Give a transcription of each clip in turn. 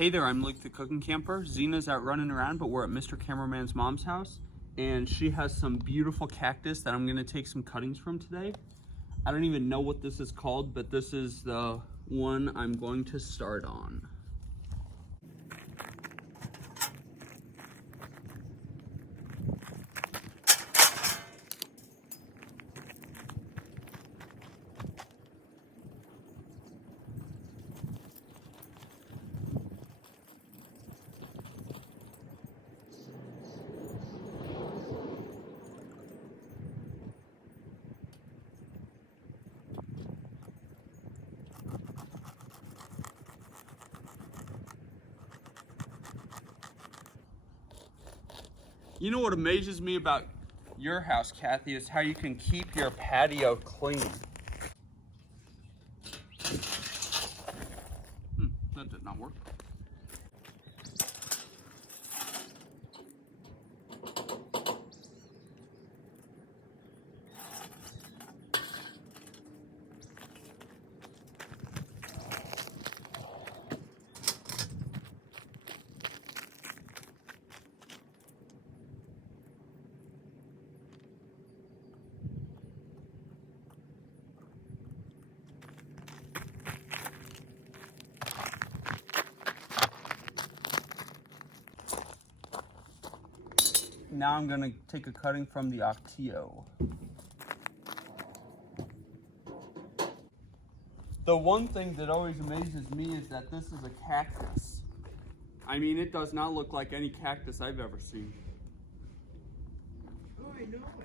Hey there, I'm Luke the Cooking Camper. Zena's out running around, but we're at Mr. Cameraman's mom's house, and she has some beautiful cactus that I'm gonna take some cuttings from today. I don't even know what this is called, but this is the one I'm going to start on. You know what amazes me about your house, Kathy, is how you can keep your patio clean. That did not work. Now I'm gonna take a cutting from the Octillo. The one thing that always amazes me is that this is a cactus. I mean, it does not look like any cactus I've ever seen. Oh, I know it.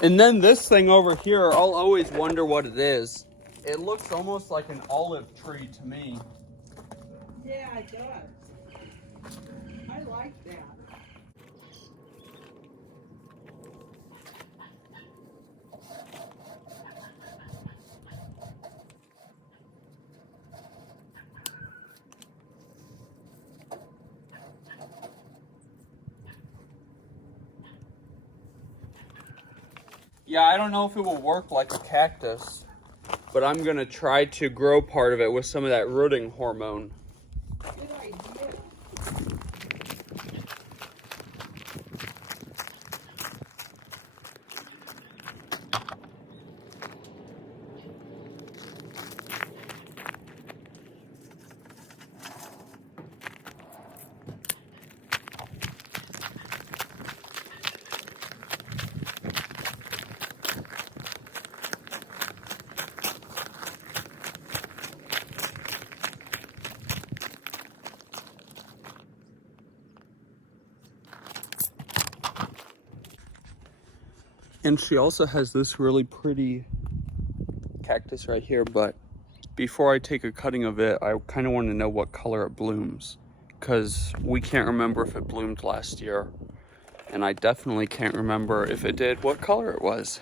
And then this thing over here, I'll always wonder what it is. It looks almost like an olive tree to me. Yeah, it does. I like that. Yeah, I don't know if it will work like a cactus, but I'm gonna try to grow part of it with some of that rooting hormone. Good idea. And she also has this really pretty cactus right here, but before I take a cutting of it, I kind of want to know what color it blooms, because we can't remember if it bloomed last year, and I definitely can't remember if it did, what color it was.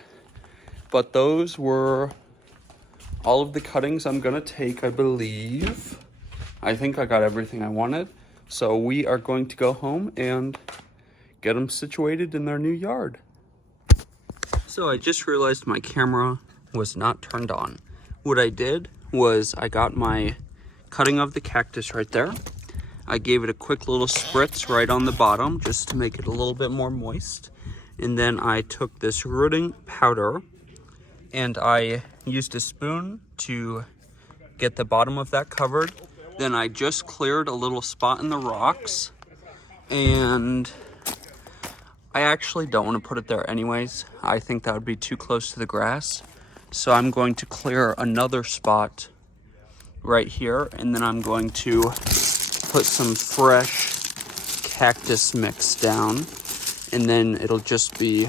But those were all of the cuttings I'm gonna take, I believe. I think I got everything I wanted, so we are going to go home and get them situated in their new yard. So I just realized my camera was not turned on. What I did was I got my cutting of the cactus right there. I gave it a quick little spritz right on the bottom just to make it a little bit more moist. And then I took this rooting powder and I used a spoon to get the bottom of that covered. Then I just cleared a little spot in the rocks, and I actually don't want to put it there anyways. I think that would be too close to the grass. So I'm going to clear another spot right here, and then I'm going to put some fresh cactus mix down, and then it'll just be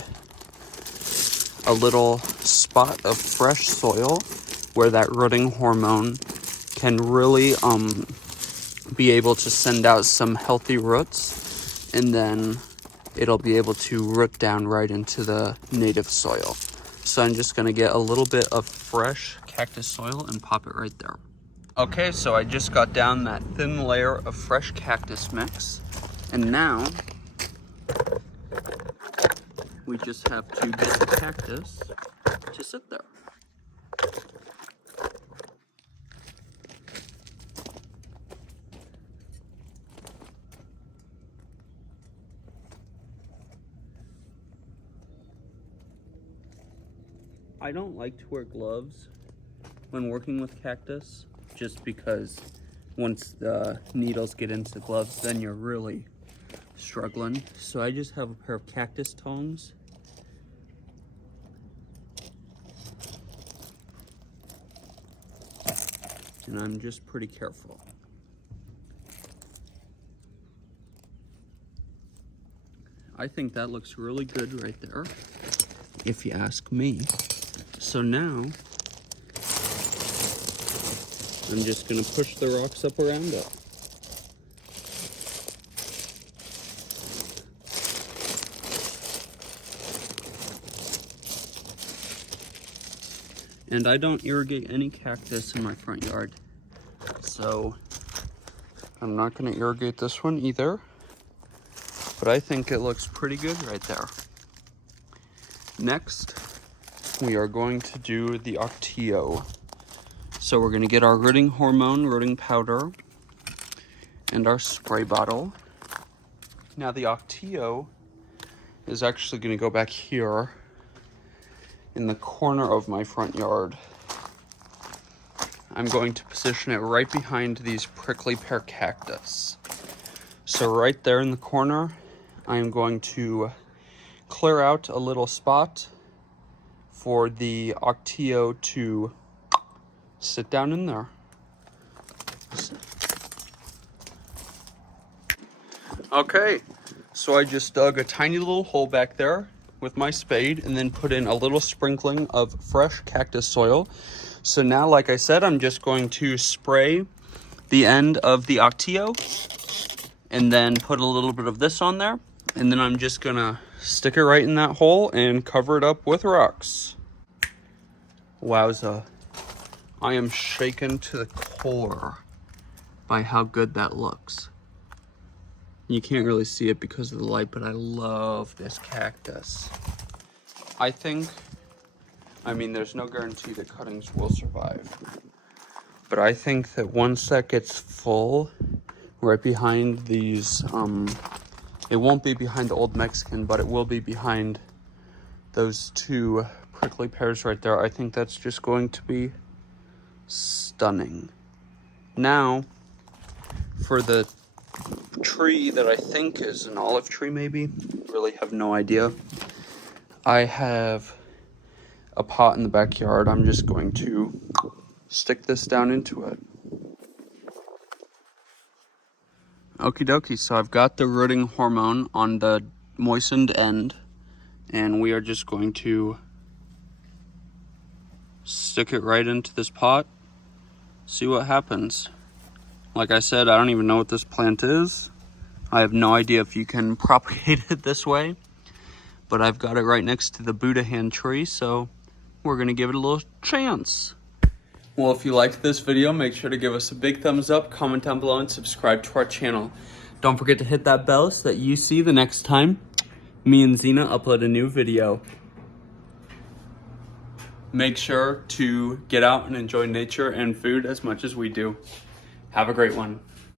a little spot of fresh soil where that rooting hormone can really be able to send out some healthy roots, and then it'll be able to root down right into the native soil. So I'm just gonna get a little bit of fresh cactus soil and pop it right there. Okay, so I just got down that thin layer of fresh cactus mix, and now we just have to get the cactus to sit there. I don't like to wear gloves when working with cactus, just because once the needles get into the gloves, then you're really struggling. So I just have a pair of cactus tongs. And I'm just pretty careful. I think that looks really good right there, if you ask me. So now, I'm just gonna push the rocks up around it. And I don't irrigate any cactus in my front yard, so I'm not gonna irrigate this one either, but I think it looks pretty good right there. Next, we are going to do the Octillo. So we're gonna get our rooting hormone, rooting powder, and our spray bottle. Now the Octillo is actually gonna go back here in the corner of my front yard. I'm going to position it right behind these prickly pear cactus. So right there in the corner, I'm going to clear out a little spot for the Octillo to sit down in there. Okay, so I just dug a tiny little hole back there with my spade and then put in a little sprinkling of fresh cactus soil. So now, like I said, I'm just going to spray the end of the Octillo and then put a little bit of this on there. And then I'm just gonna stick it right in that hole and cover it up with rocks. Wowza. I am shaken to the core by how good that looks. You can't really see it because of the light, but I love this cactus. I mean, there's no guarantee that cuttings will survive, but I think that once that gets full, right behind these, it won't be behind the old Mexican, but it will be behind those two prickly pears right there. I think that's just going to be stunning. Now, for the tree that I think is an olive tree, maybe, really have no idea. I have a pot in the backyard. I'm just going to stick this down into it. Okie dokie, so I've got the rooting hormone on the moistened end, and we are just going to stick it right into this pot, see what happens. Like I said, I don't even know what this plant is. I have no idea if you can propagate it this way, but I've got it right next to the Buddha hand tree, so we're gonna give it a little chance. Well, if you liked this video, make sure to give us a big thumbs up, comment down below, and subscribe to our channel. Don't forget to hit that bell so that you see the next time me and Zena upload a new video. Make sure to get out and enjoy nature and food as much as we do. Have a great one.